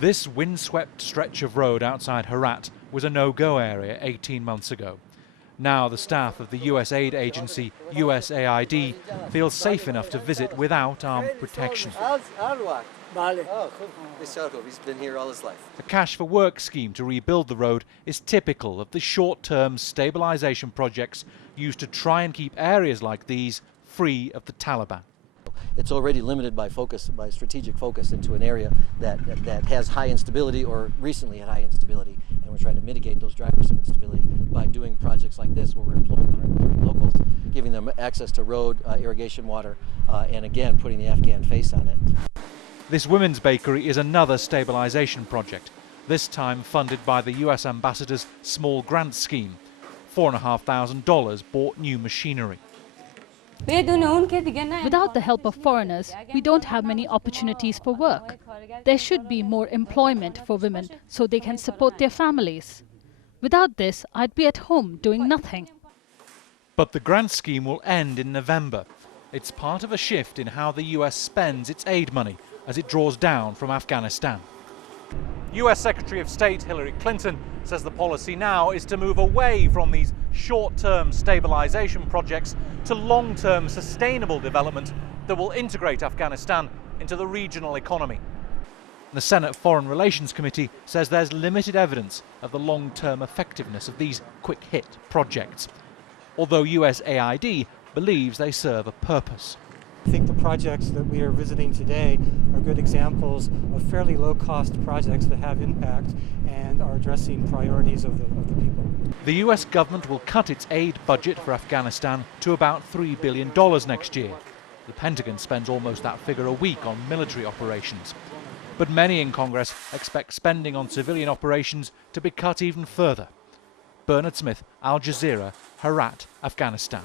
This windswept stretch of road outside Herat was a no-go area 18 months ago. Now the staff of the USAID agency USAID feels safe enough to visit without armed protection. He's been here all his life. The cash for work scheme to rebuild the road is typical of the short-term stabilization projects used to try and keep areas like these free of the Taliban. It's already limited by strategic focus into an area that has high instability or recently had high instability, and we're trying to mitigate those drivers of instability by doing projects like this where we're employing locals, giving them access to road, irrigation water, and again putting the Afghan face on it. This women's bakery is another stabilization project, this time funded by the US ambassador's small grant scheme. $4,500 bought new machinery. Without the help of foreigners, we don't have many opportunities for work. There should be more employment for women so they can support their families. Without this, I'd be at home doing nothing. But the grant scheme will end in November. It's part of a shift in how the US spends its aid money as it draws down from Afghanistan. US Secretary of State Hillary Clinton says the policy now is to move away from these short-term stabilization projects to long-term sustainable development that will integrate Afghanistan into the regional economy. The Senate Foreign Relations Committee says there's limited evidence of the long-term effectiveness of these quick-hit projects, although USAID believes they serve a purpose. I think the projects that we are visiting today are good examples of fairly low-cost projects that have impact and are addressing priorities of the people. The US government will cut its aid budget for Afghanistan to about $3 billion next year. The Pentagon spends almost that figure a week on military operations. But many in Congress expect spending on civilian operations to be cut even further. Bernard Smith, Al Jazeera, Herat, Afghanistan.